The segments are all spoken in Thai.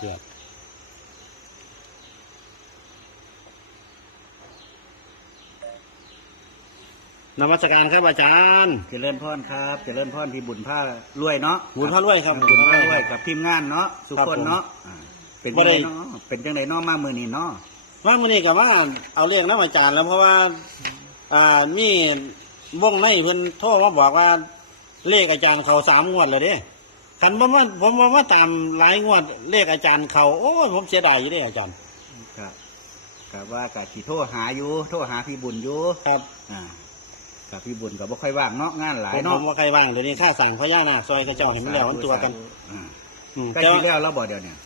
เดือดนมัสการครับอาจารย์ เจริญพรครับ เจริญพรที่บุญผ้ารวยเนาะบุญพระรวยครับบุญผ้ารวยกับทีมงานเนาะสุกคนเนาะอ่าเป็นบ่จังได้ไดเนาะเป็นจังไดเนาะมามือนี้เนาะว่ามื่อนี้กับว่าเอาเรียกน้ำอาจารย์แล้วเพราะว่า อ่ามีวงในเพิ่นโทรมาบอกว่าเลขอาจารย์เขาสามงวดเลยเด้ คันบ่ว่าผมว่าว่าตามหลายงวดเลขอาจารย์เขาโอ้ยผมเสียดายอยู่เด้อาจารย์ ครับกับว่ากับที่โทรหาอยู่โทรหาพี่บุญอยู่ครับอ่ากับพี่บุญกับบ่ค่อยว่างเนาะงานหลายผมผเนาะมว่าใครว่างเดี๋ยวนี้ข้าสั่งพญานาคซอยกระเจ้าเห็นมันแล้วมันตัวกันอ่าอืมใกล้แต่ที่ว่าแล้วแล้วบ่เดี๋ยวเนี่ย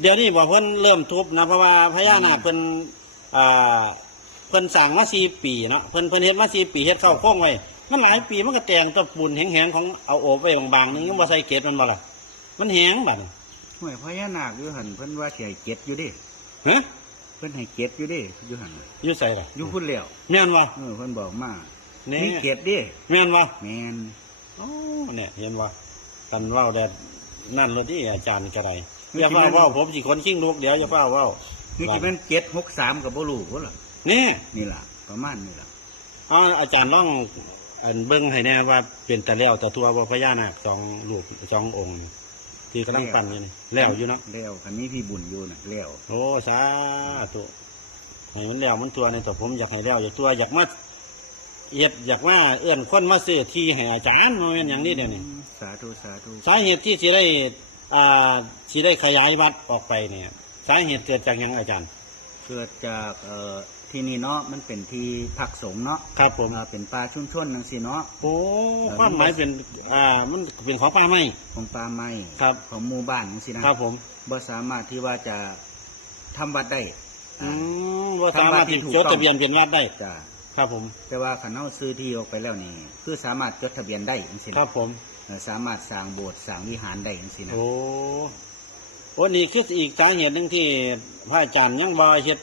เดี๋ยวนี้บอกเพิ่นเริ่มทุบนะเพราะว่าพญานาคเพิ่นอ่าเพิ่นสั่งมาสี่ปีเนาะเพิ่นเพิ่นเฮ็ดมาสี่ปีเฮ็ดเข้าโค้งไว้ มันหลายปีมันก็แต่งแตะปูนแห้งๆของเอาโอบไว้บางๆนึงยังบ่ใส่เกล็ดมันบ่ล่ะมันแห้งบัดนี้ห้วยพญานาคอยู่หันเพิ่นว่าสิให้เก็ดอยู่ดิฮะเพิ่นให้เก็ดอยู่ดิอยู่หันอยู่ใส่ล่ะอยู่พุ่นแล้วแม่นบ่เออเพิ่นบอกมานี่มีเก็ดดิแม่นบ่แม่นอ๋อเนี่ยเห็นบ่กันเว้าแดดนั่นรถที่อาจารย์ก็ได้อย่าเฝ้าเว้าผมสิคนชิงลูกเดี๋ยวอย่าเฝ้าเว้านี่สิเป็นเก็ดหกสามกับบ่รู้พุ่นล่ะนี่นี่ล่ะประมาณนี่ล่ะเอาอาจารย์ลอง อันเบิ่งให้แน่ว่าเป็นแต่แล้วแต่ตัวบ่พญานาคสองรูปสององค์นี่ที่กำลังปั้นอยู่นี่แล้วอยู่เนาะแล้วคันนี้พี่บุญอยู่น่ะแล้วโอ้สาธุให้มันแล้วมันตัวในตัวผมอยากให้แล้วอยากตัวอยากมาเอ็ดอยากมาเอื้อนคนมาซื้อที่ให้อาจารย์มาเป็นอย่างนี้เดี๋ยวนี้สาธุสาธุสาเหตุที่สิได้อ่าสิได้ขยายวัดออกไปเนี่ย สาเหตุเกิดจากหยังอาจารย์ เกิดจากเอ่อ ที่นี่เนาะมันเป็นที่พักสงฆ์เนาะครับผม อ่าเป็นป่าชุมชนจังซี่เนาะ โอ้ความหมายเป็น อ่า มันเป็นของป่าไม้ของป่าไม้ครับ ของหมู่บ้านจังซี่นะครับผมบ่สามารถที่ว่าจะทำวัดได้อือ่า มว่าสามารถที่ทำวัดที่ถูกจดต้อง ทะเบียนเป็นวัดได้ จ้ะครับผม แต่ว่าคันเฮาซื้อที่ออกไปแล้วนี่คือสามารถจดทะเบียนได้จังซี่คนะรับผม เอ่อสามารถสร้างโบสถ์สร้างวิหารได้จังซี่นะ โอ้โอ้นี่คืออีกสาเหตุหนึ่งที่พระอาจารย์ยังบ่เฮ็ด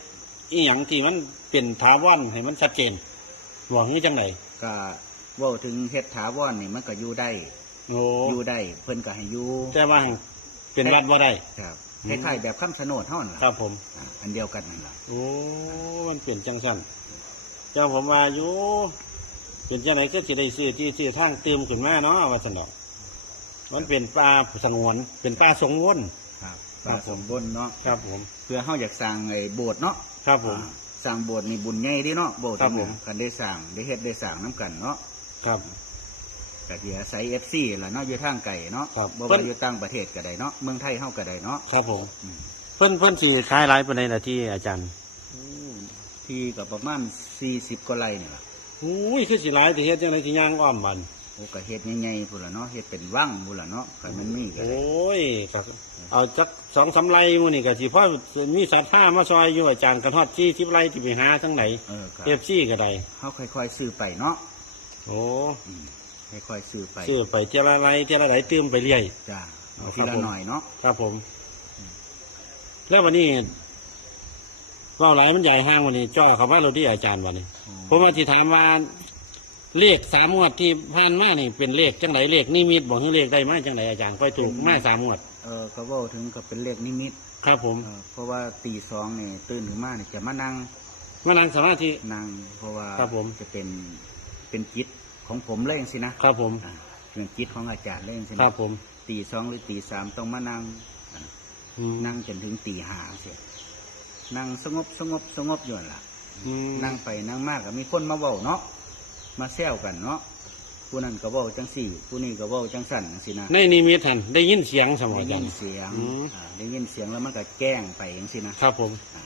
อีหยังที่มันเป็นถาวรให้มันชัดเจนบอกนี้จังไดก็เว้าถึงเฮ็ดถาวรนี่มันก็อยู่ได้โอ้อยู่ได้ เพิ่นก็ให้อยู่แต่ว่าเป็นวัดบ่ได้ครับอืคมล้ายๆแบบคำชะโนดเท่านั้นล่ะครับผมอ่าอันเดียวกันนั่นล่ะโอ้มันเปลี่ยนจังสั้นเจ้าผมว่าอยู่เป็นจังไหนก็สิได้ซื้อที่ที่ทางเติมขึ้นมาเนาะว่าสนอกมันเป็นป่าสงวนเป็นป่าสงวน ครับครัป่าบผม สมบูรณ์เนาะครับผม เพื่อเฮาอยากสร้างไอ้โบสถ์เนาะครับผม อ่าสร้างโบสถ์นี่บุญใหญ่เดิเนาะโบสถ์ครับนี่ผมนะกันได้สร้างได้เฮ็ดได้สร้างน้กันเนาะครับ ก็สิอาศัย FC ล่ะเนาะอยู่ทางไกลเนาะครับ บ่เพิ่ว่านอยู่ต่างประเทศก็ได้เนาะเมืองไทยเฮาก็ได้เนาะครับผม อืมเพิ่นเพิ่นสิขายหลายปานใดล่ะที่อาจารย์ที่ก็ประมาณ40กว่าไร่นี่ล่ะ อุ้ยคือสิหลายแต่เฮ็ดจังไดสิย่างอ้อมบัน โอ้ก็เฮ็ดใหญ่ๆพุ่นล่ะเนาะเฮ็ดเป็นวังพุ่นล่ะเนาะก็มันมีก็โอได้้ยก็เอาจักสองสามไร่มื้อนี่ก็สิพอมีศรัทธามาซอยอยู่อาจารย์กันฮอดที่10ไร่ที่ไปหาทั้งไหนเออก็ FC ก็ได้เฮาค่อยๆซื้อไปเนาะโอ้อืมค่อยๆซื้อไปซื้อไปเท่าไรไรเท่าไรตื้มไปเรื่อยจ้าเอาครัทีบละผมหน่อยเนาะครับผม แล้ววันนี้ว่าหลายมันใหญ่ห้างวันนี้ จ่อเขาว่าเราที่อาจารย์วันนี้ผมว่าที่ถามว่า เลขสามงวดที่ผ่านมานี่เป็นเลขจังไหนเลขนิมิตบอกให้เลขได้มาจังไหนอาจารย์ค่อยถูกมาสามงวด เออก็เว่าถึงกับเป็นเลขนิมิตครับผม เออเพราะว่าตีสองเนี่ยตื่นขึ้นมาเนี่ยจะมานั่งมานั่งสมาธิ นั่งเพราะว่าครับผม จะเป็นเป็นจิตของผมเลยสินะครับผม อ่าเป็นจิตของอาจารย์เลยสิคนะรับผมตีสองหรือตีสามต้องมานั่งอ่าอืมนั่งจนถึงตีห้าเสียนั่งสงบสงบสงบอยู่นั่นล่ะ อืมนั่งไปนั่งมากก็มีคนมาเว้าเนาะ มาแซวกันเนาะผู้นั้นก็เว้าจังสี่ผู้นี้ก็เว้าจังสั่นจังสินะในนิมิตท่านได้ยินเสียงสมอได้อาจายิรนย์เสียงอืม อ่าได้ยินเสียงแล้วมันก็แกล้งไปอย่างสินะ ครับผมอ่า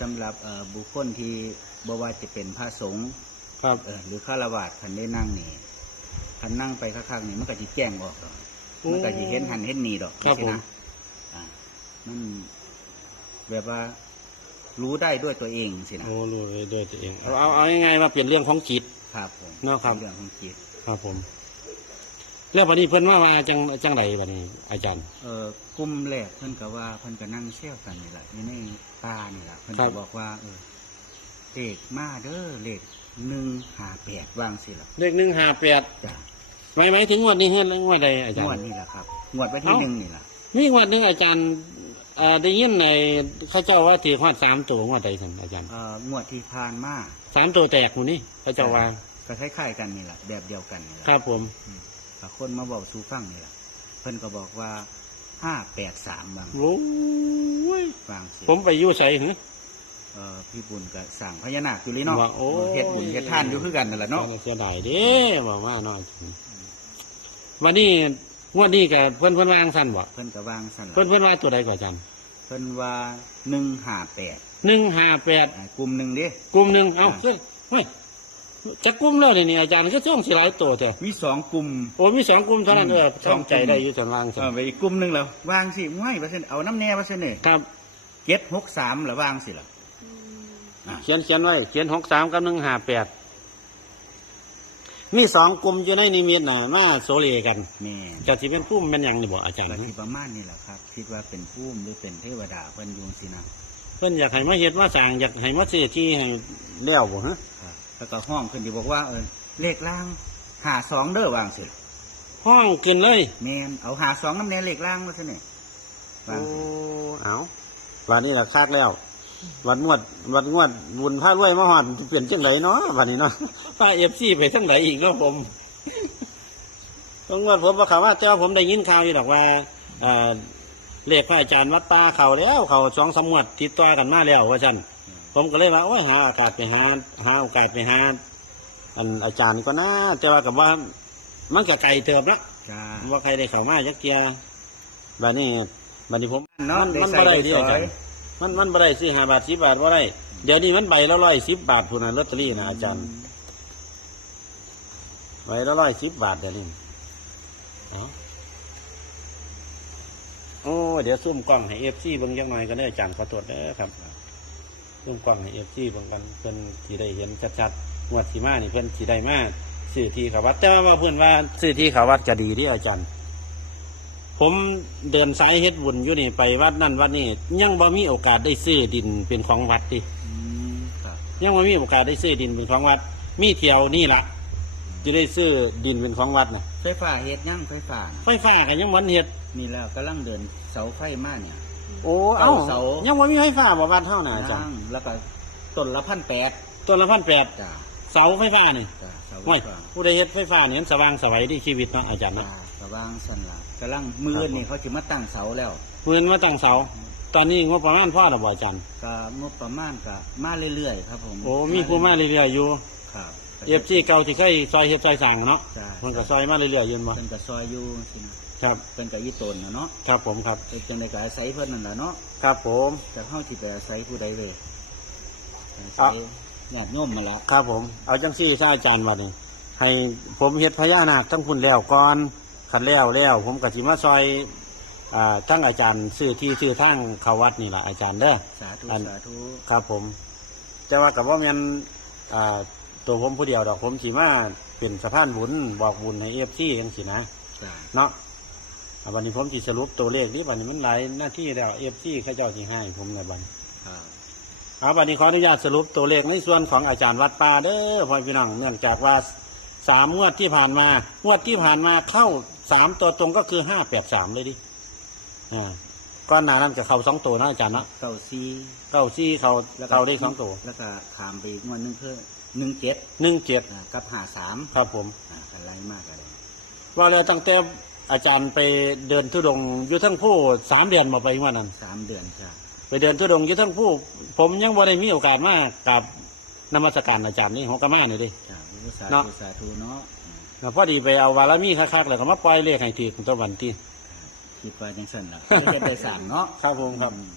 สำหรับเอ่อบุคคลที่บว่าจะเป็นพระสงฆ์ครับเอ่อหรือฆราวาสคันได้นั่งนี่คันนั่งไปข้างๆนี่มันก็จะแจ้งออกดอกมันก็จะเห็นหันเห็นนี่ดอกครับสิผมนะอ่ามันแบบว่า รู้ได้ด้วยตัวเองสินะโอ้รู้เลยด้วยตัวเองเอาเอาเอาง่ายๆว่าเป็นเรื่องของจิต ครับผมเนาะครับ เรื่องของจิต ครับผม แล้ววันนี้เพิ่นว่าว่าจังจังไรวันนี้ อาจารย์ เอ่อกลุ่มแรกเพิ่นก็ว่าเพิ่นก็นั่งเชี่ยวกันนี่แหละอยู่ในป่านี่แหละเพิ่นครัก็บบอกว่า เออเลขมาเด้อเลขหนึ่งหาแปดว่างสิล่ะเลขหนึ่งห้าแปดจ้ะหมายหมายถึงงวดนี้เฮือนงวดใดอาจารงวดย์นี่แหละครับงวดวันที่เอ้าหนึ่งนี่แหละมีงวดหนึงอาจารย์ เอ่อได้ยินในเข้าเจ้าว่าถือฮอดสามตัวงวดใดสันอาจารย์เอ่องวดที่ผ่านมาสามตัวแตกหมูนี่เข้าเจ้าว่าก็คล้ายๆกันนี่แหละแบบเดียวกันนี่แหละครับผม ก็คนมาบอกสู่ฟังนี่แหละเพิ่นก็บอกว่าห้าแปดสามบางโอ้ยบางเสียผมไปอยู่ใส่หึเอ่อพี่บุญก็สั่งพญานาคอยู่เลยเนาะว่าโอ้เฮ็ดบุญเฮ็ดทานอยู่คือกันนั่นแหละเนาะเสียดายเด้บอกว่าน้อยวันนี้ งวดนี้กับเพื่อนเพื่อนวาจั่งสั้นบ่เพิ่นก็วางสั่นเพื่อนละเพื่อนว่าตัวใดก่อนอาจารย์เพิ่นว่าหนึ่งห้าแปดหนึ่งห้าแปดกลุ่มหนึ่งเด้กลุ่มหนึ่งเอ้าอ่าเฮ้ยเฮ้ยจะกลุ่มแล้วนี่นี่อาจารย์ก็ต้องสิหลายตัวแต่มีสองกลุ่ม โอ้มีสองกลุ่มเท่านั้นอืมเออสองกลุ่ม Ờ, ทำใจได้อยู่จังล่างเออไปอีกกลุ่มหนึ่งแล้ววางสิง่ายว่าซั่นเอาน้ำแน่ว่าซั่นนี่ครับเจ็ดหกสามแล้ววางสิล่ะอะ เขียนเขียนไว้เขียนหกสามกับหนึ่งห้าแปด มีสองกลุ่มอยู่ในนิมิตน่ะมาโซเลกันแม่จะที่เป็นผู้มันหยังนี่บอกอาจารย์ก็ที่ประมาณนี้แหละครับ คิดว่าเป็นผู้มหรือเป็นเทวดาเพิ่นอยุงสินะเพิ่นอยากให้มาเฮ็ดมาสร้างอยากให้มาซื้อที่ให้แล้วบ่ฮะครับแล้วก็ห้องขึ้นที่บอกว่าเออเลขล่างหาสองเด้อวางสิห้องกินเลย แมนเอาหาสองน้ำแน่เลขล่างว่าซั่นนี่วาโอ้งสิเอาวันนี้ละคากแล้ว วันงวดวันงวดบุญพระรวยมาหอดเปลี่ยนจังไหนเนาะวันนี้เนาะพาเอฟซีไปทั้งไหนอีกเนาะผมต้องงวดผมบอกเขาว่าเจ้าผมได้ยินข่าวอยู่หรอกว่าเอ่อเลขพระอาจารย์วัดตาเขาแล้วเขาสองสามงวดติดต่อกันมาแล้วว่าจันผมก็เลยว่าโอ้ยหาโอกาสไปหาหาโอกาสไปหาอันอาจารย์ก็น่าแต่ว่ากับว่ามันก็ไกลเติบละจ้าว่าใครได้เข้ามาจักเกียบัดนี้บัดนี้ผมเนาะมันได้มันใส่บ่ได้ได้ที่สอาอจารยย์ มันมันบ่ได้ซื้อห้าบาทสิบบาทบ่ได้ เดี๋ยวนี้มันใบละร้อยสิบบาทพุ่นนะลอตเตอรี่นะอาจารย์ใบละร้อยสิบบาทเดี๋ยวนี้เอาโอ้เดี๋ยวซุ่มกล้องให้เอฟซีเบิ่งจักหน่อยก็ได้อาจารย์ขอตรวจเด้อครับซุ่มกล้องให้เอฟซีเบิ่งกันเพิ่นสิได้เห็นชัดๆงวดสิมานี่เพิ่นสิได้มาซื้อที่เขาวัดแต่ว่าเพิ่อนว่าซื้อที่เขาวัดก็ดีเดิอาจารย์ ผมเดินสายเฮ็ดบุญอยู่นี่ไปวัดนั่นวัดนี่ยังบ่มีโอกาสได้ซื้อดินเป็นของวัดดิอืมครับยังบ่มีโอกาสได้ซื้อดินเป็นของวัด มีเที่ยวนี่ละจะได้ซื้อดินเป็นของวัดน่ะไฟฟ้าเฮ็ดยังไฟฟ้าไฟฟ้าก็ยังบ่เฮ็ดนี่แล้วกำลังเดินเสาไฟมาเนี่ยโอ้เอ้าเสายังบ่มีไฟฟ้าบ่วัดเท่าน่ะอาจารนั่ย์งแล้วก็ต้นละพันแปดต้นละพันแปดจ้าเสาไฟฟ้านี่ จ้าเสาไฟโอ้ยฟ้าผู้ใดเฮ็ดไฟฟ้านี่มันสว่างไสวัยที่ชีวิตเนาะอาจารย์จ้าเนาะกระว่างสันละกำลังมือนี่เขาจะมาตั้งเสาแล้วเงินมาตั้งเสา ตอนนี้งบประมาณพอแล้วบ่อาจารย์ก็งบประมาณก็มาเรื่อยๆครับผมโอ้มีผู้มาเรื่อยๆอยู่ครับเอฟซีเก่าที่เคยซอยเฮ็ดซอยสั่งเนาะจ้ามันก็ซอยมาเรื่อยๆอยืนบ่เพิ่นก็ซอยอยู่สินะครับเพิ่นก็อีตนนะเนาะครับผมครับเฮ็ดจังได๋ก็อาศัยเพิ่นนั่นล่ะเนาะครับผมแต่เฮาสิไปอาศัยผู้ใดเลยอาอะศัย ญาติโยมมาละครับผม เอาจังซี่ซะอาจารย์ว่านี่ให้ผมเฮ็ดพญานาคทั้งคุณแล้วก่อนคันแล้วแล้วผมก็สิมาซอยอ่าทั้งอาจารย์ซื้อที่ซื้อทางเข้าวัดนี่ล่ะอาจารย์เด้อสาธุอันสาธุครับผม แต่ว่ากับว่าแม่นอ่าตัวผมผู้เดียวดอกผมสิมาเป็นสะพานบุญบอกบุญให้ FC จังซี่นะจ้าเนาะอ่าวันนี้ผมสิสรุปตัวเลขนี่วันนี้มันหลายหน้าที่แล้ว FC เขาเจ้าสิให้ผมในบัดนี้ ครับครับวันนี้ขออนุญาตสรุปตัวเลขในส่วนของอาจารย์วัดป่าเด้อพ่อพี่น้องเนื่องจากว่าสามงวดที่ผ่านมางวดที่ผ่านมาเข้าสามตัวตรงก็คือห้าแปดสามเลยดิอ่าก้อนหนานั้นจะเข้าสองตัวนะอาจารย์นะเก้าซีเข้าซี่เขาแล้วก็เข้าได้สองตัวแล้วก็ขามไปอีกงวดหนึงคือหนึ่งเจ็ดหนึ่งเจ็ดอ่ากับหาสามครับผมอ่ากันไล่มากกันเลยว่าแล้วตั้งแต่อาจารย์ไปเดินทุดงค์อยู่ทั้งผู้สามเดือนมาไปว่านั้นสามเดือนจ้า ไปเดินทุดงค์อยู่ทั้งผู้ ผมยังบ่ได้มีโอกาสมากับนมัสการอาจารย์นี่ของกามาเนี่ยดิ จ้าอุสาเนาะ ธุสาธุเนาะอืมแล้วพอดีไปเอาวาลามีคักๆแล้วก็มาปล่อยเลขให้ทีตัววันที่คิดว่าจังซั่นล่ะก็จะได้สั่งเนาะครับผมครับ อืม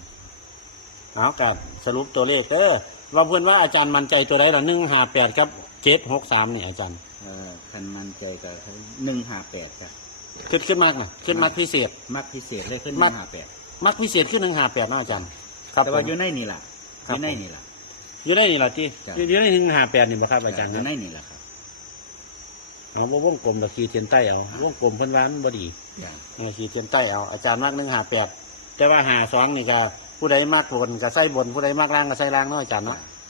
เอาการสรุปตัวเลขเด้อว่าเพื่อนว่าอาจารย์มั่นใจตัวใดหรอหนึ่งห้าแปดครับเจ็ดหกสามนี่อาจารย์เอ่อคันมันใจก็หนึ่งห้าแปดจ้ะขึ้นขึ้นมากนะขึ้นมากพิเศษ มักพิเศษเลยขึ้นหมันึ่ก งห้าแปด มักพิเศษขึ้นหนึ่งห้าแปดนะอาจารย์ครับแต่ผว่ามอยู่ในนี่ล่ะครัอบยู่ในผมนี่ล่ะ อยู่ได้นี่เหรอที่จ้ะ อยู่ได้หนึ่งห้าแปดนี่บ่ครับอาจารย์อครัยู่บในนี่ล่ะครับเอาบ่วงกลมตะขีดเทียนใต้เอาวงกลมเพิ่นว่ามันบ่ดีจ้ะเอาขีดเทียนใต้เอาอาจารย์มักหนึ่งห้าแปดแต่ว่าหาสองนี่ก็ผู้ใดมักบนก็ใส่บนผู้ใดมักล่างก็ใส่ล่างเนาะอาจารย์เนาะจ